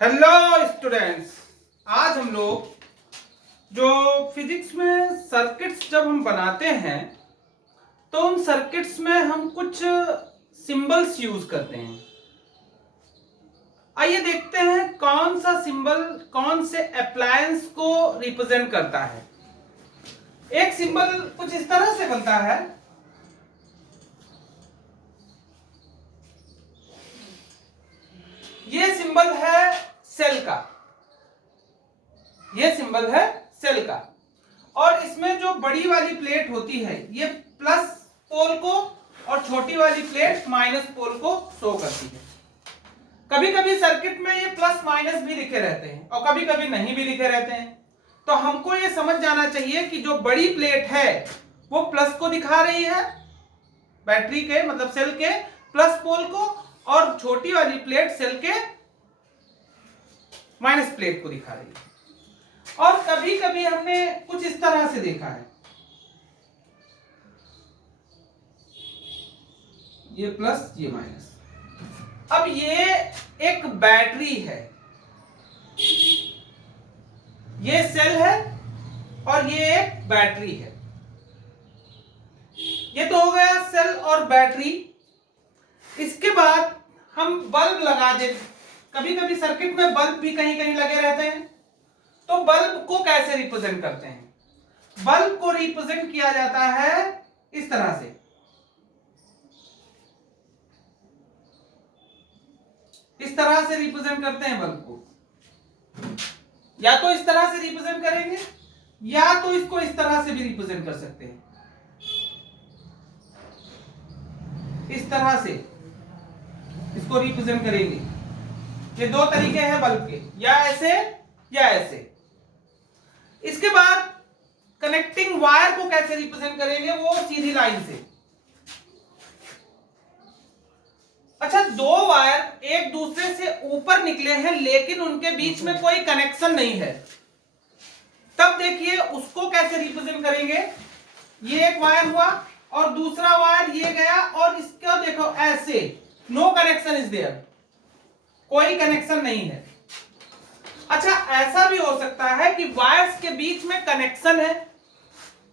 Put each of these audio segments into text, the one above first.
Hello students, आज हम लोग जो फिजिक्स में सर्किट्स जब हम बनाते हैं तो उन सर्किट्स में हम कुछ सिंबल्स यूज करते हैं। आइए देखते हैं कौन सा सिंबल कौन से अप्लायंस को रिप्रेजेंट करता है। एक सिंबल कुछ इस तरह से बनता है। ये सिंबल है सेल का, ये सिंबल है सेल का, और इसमें जो बड़ी वाली प्लेट होती है ये प्लस पोल को और छोटी वाली प्लेट माइनस पोल को शो करती है। कभी कभी सर्किट में ये प्लस माइनस भी लिखे रहते हैं और कभी कभी नहीं भी लिखे रहते हैं। तो हमको ये समझ जाना चाहिए कि जो बड़ी प्लेट है वो प्लस को दिखा रही है, बैटरी के मतलब सेल के प्लस पोल को, और छोटी वाली प्लेट सेल के माइनस प्लेट को दिखा रही है। और कभी कभी हमने कुछ इस तरह से देखा है, ये प्लस ये माइनस। अब ये एक बैटरी है, ये सेल है और ये एक बैटरी है। ये तो हो गया सेल और बैटरी। इसके बाद हम बल्ब लगा दे। कभी कभी सर्किट में बल्ब भी कहीं कहीं लगे रहते हैं। तो बल्ब को कैसे रिप्रेजेंट करते हैं? बल्ब को रिप्रेजेंट किया जाता है इस तरह से। इस तरह से रिप्रेजेंट करते हैं बल्ब को। या तो इस तरह से रिप्रेजेंट करेंगे या तो इसको इस तरह से भी रिप्रेजेंट कर सकते हैं, इस तरह से इसको रिप्रेजेंट करेंगे। ये दो तरीके हैं बल्ब के, या ऐसे या ऐसे। इसके बाद कनेक्टिंग वायर को कैसे रिप्रेजेंट करेंगे? वो सीधी लाइन से। अच्छा, दो वायर एक दूसरे से ऊपर निकले हैं लेकिन उनके बीच में कोई कनेक्शन नहीं है, तब देखिए उसको कैसे रिप्रेजेंट करेंगे। ये एक वायर हुआ और दूसरा वायर ये गया और इसको देखो ऐसे, नो कनेक्शन इज देयर, कोई कनेक्शन नहीं है। अच्छा, ऐसा भी हो सकता है कि वायर्स के बीच में कनेक्शन है,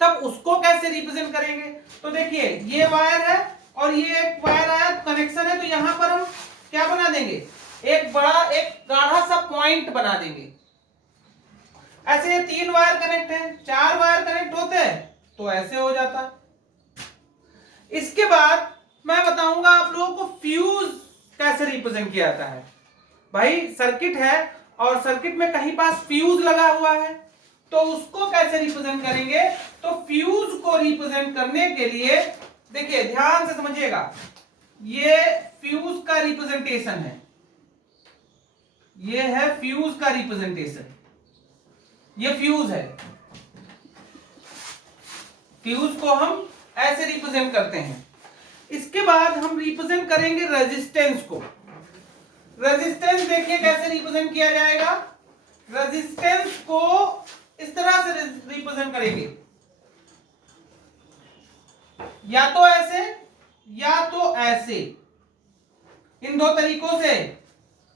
तब उसको कैसे रिप्रेजेंट करेंगे? तो देखिए ये वायर है और ये एक वायर आया, कनेक्शन है, तो यहां पर हम क्या बना देंगे? एक बड़ा एक गाढ़ा सा पॉइंट बना देंगे। ऐसे ये तीन वायर कनेक्ट है, चार वायर कनेक्ट होते हैं तो ऐसे हो जाता। इसके बाद मैं बताऊंगा आप लोगों को फ्यूज कैसे रिप्रेजेंट किया जाता है। भाई सर्किट है और सर्किट में कहीं पास फ्यूज लगा हुआ है, तो उसको कैसे रिप्रेजेंट करेंगे? तो फ्यूज को रिप्रेजेंट करने के लिए देखिए ध्यान से समझिएगा, ये फ्यूज का रिप्रेजेंटेशन है, ये है फ्यूज का रिप्रेजेंटेशन, ये फ्यूज है। फ्यूज को हम ऐसे रिप्रेजेंट करते हैं। इसके बाद हम रिप्रेजेंट करेंगे रेजिस्टेंस को। रेजिस्टेंस देखिए कैसे रिप्रेजेंट किया जाएगा। रेजिस्टेंस को इस तरह से रिप्रेजेंट करेंगे, या तो ऐसे या तो ऐसे। इन दो तरीकों से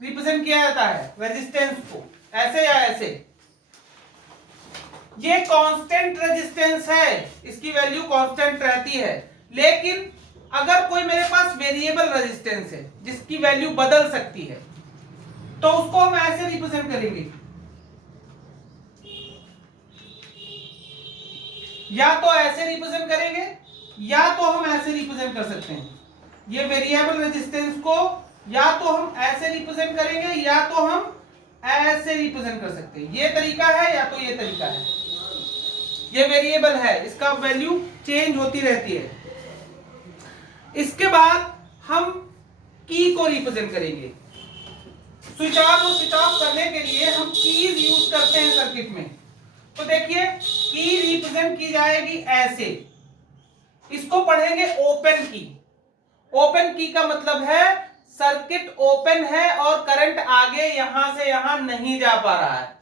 रिप्रेजेंट किया जाता है रेजिस्टेंस को, ऐसे या ऐसे। ये कांस्टेंट रेजिस्टेंस है, इसकी वैल्यू कांस्टेंट रहती है, लेकिन अगर कोई मेरे पास वेरिएबल रेजिस्टेंस है जिसकी वैल्यू बदल सकती है, तो उसको हम ऐसे रिप्रेजेंट करेंगे, या तो ऐसे रिप्रेजेंट करेंगे या तो हम ऐसे रिप्रेजेंट कर सकते हैं। ये वेरिएबल रेजिस्टेंस को या तो हम ऐसे रिप्रेजेंट करेंगे या तो हम ऐसे रिप्रेजेंट कर सकते हैं। ये तरीका है या तो ये तरीका है। ये वेरिएबल है, इसका वैल्यू चेंज होती रहती है। इसके बाद हम की को रिप्रेजेंट करेंगे। स्विच ऑन और स्विच ऑफ करने के लिए हम कीज यूज करते हैं सर्किट में। तो देखिए की रिप्रेजेंट की जाएगी ऐसे, इसको पढ़ेंगे ओपन की। ओपन की का मतलब है सर्किट ओपन है और करंट आगे यहां से यहां नहीं जा पा रहा है।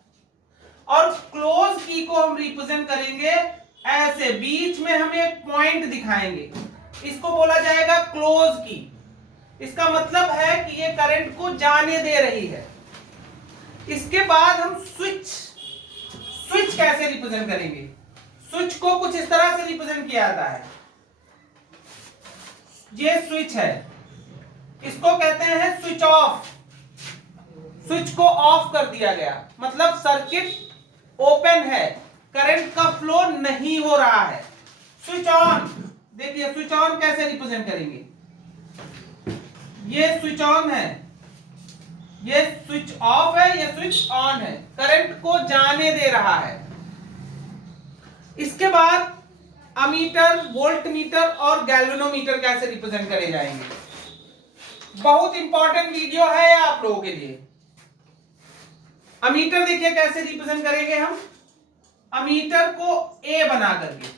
और क्लोज की को हम रिप्रेजेंट करेंगे ऐसे, बीच में हम एक पॉइंट दिखाएंगे, इसको बोला जाएगा क्लोज की। इसका मतलब है कि ये करंट को जाने दे रही है। इसके बाद हम स्विच कैसे रिप्रेजेंट करेंगे? स्विच को कुछ इस तरह से रिप्रेजेंट किया जाता है। ये स्विच है, इसको कहते हैं स्विच ऑफ। स्विच को ऑफ कर दिया गया मतलब सर्किट ओपन है, करंट का फ्लो नहीं हो रहा है। स्विच ऑन, देखिए स्विच ऑन कैसे रिप्रेजेंट करेंगे? ये स्विच ऑन है, ये स्विच ऑफ है, ये स्विच ऑन है, करंट को जाने दे रहा है। इसके बाद अमीटर, वोल्ट मीटर और गैल्वेनोमीटर कैसे रिप्रेजेंट करे जाएंगे? बहुत इंपॉर्टेंट वीडियो है आप लोगों के लिए। अमीटर देखिए कैसे रिप्रेजेंट करेंगे हम? अमीटर को ए बना करके,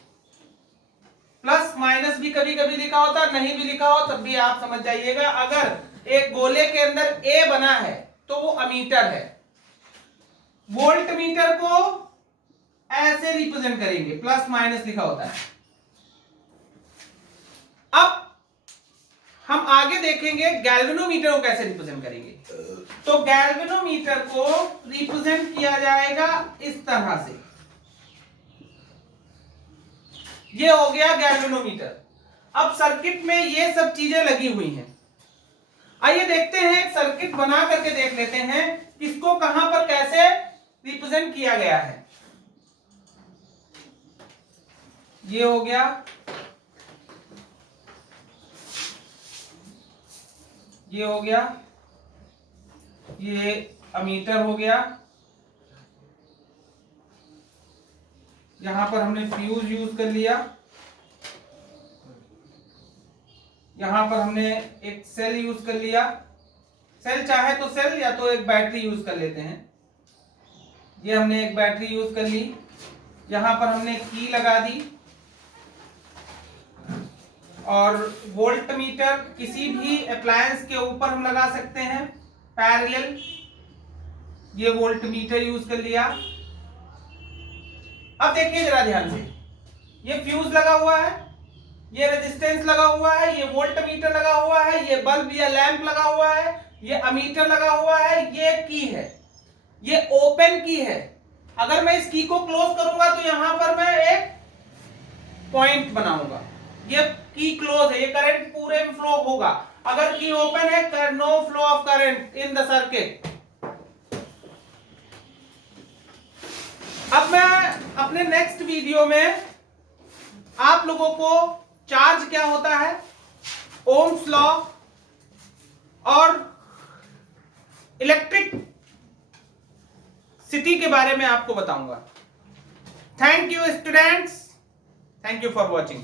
प्लस माइनस भी कभी कभी लिखा होता है, नहीं भी लिखा हो तब भी आप समझ जाइएगा। अगर एक गोले के अंदर ए बना है तो वो अमीटर है। वोल्ट मीटर को ऐसे रिप्रेजेंट करेंगे, प्लस माइनस लिखा होता है। अब हम आगे देखेंगे गैल्वेनोमीटर को कैसे रिप्रेजेंट करेंगे। तो गैल्वेनोमीटर को रिप्रेजेंट किया जाएगा इस तरह से। ये हो गया गैल्वेनोमीटर। अब सर्किट में ये सब चीजें लगी हुई हैं। आइए देखते हैं, एक सर्किट बना करके देख लेते हैं किसको कहां पर कैसे रिप्रेजेंट किया गया है। ये हो गया, ये हो गया, ये अमीटर हो गया। यहां पर हमने फ्यूज यूज कर लिया, यहां पर हमने एक सेल यूज कर लिया। सेल चाहे तो सेल या तो एक बैटरी यूज कर लेते हैं। ये हमने एक बैटरी यूज कर ली, यहां पर हमने की लगा दी। और वोल्ट मीटर किसी भी अप्लायंस के ऊपर हम लगा सकते हैं पैरेलल। ये वोल्ट मीटर यूज कर लिया। अब देखिए जरा ध्यान से, ये फ्यूज लगा हुआ है, ये रेजिस्टेंस लगा हुआ है, ये वोल्ट मीटर लगा हुआ है, ये बल्ब या लैंप लगा हुआ है, ये अमीटर लगा हुआ है, ये की है, ये ओपन की है। अगर मैं इस की को क्लोज करूंगा तो यहां पर मैं एक पॉइंट बनाऊंगा, ये की क्लोज है, ये करंट पूरे में फ्लो होगा। अगर की ओपन है, no flow of current in the circuit. अब मैं अपने नेक्स्ट वीडियो में आप लोगों को चार्ज क्या होता है, ओम्स लॉ और इलेक्ट्रिक सिटी के बारे में आपको बताऊंगा। Thank you students, thank you for watching.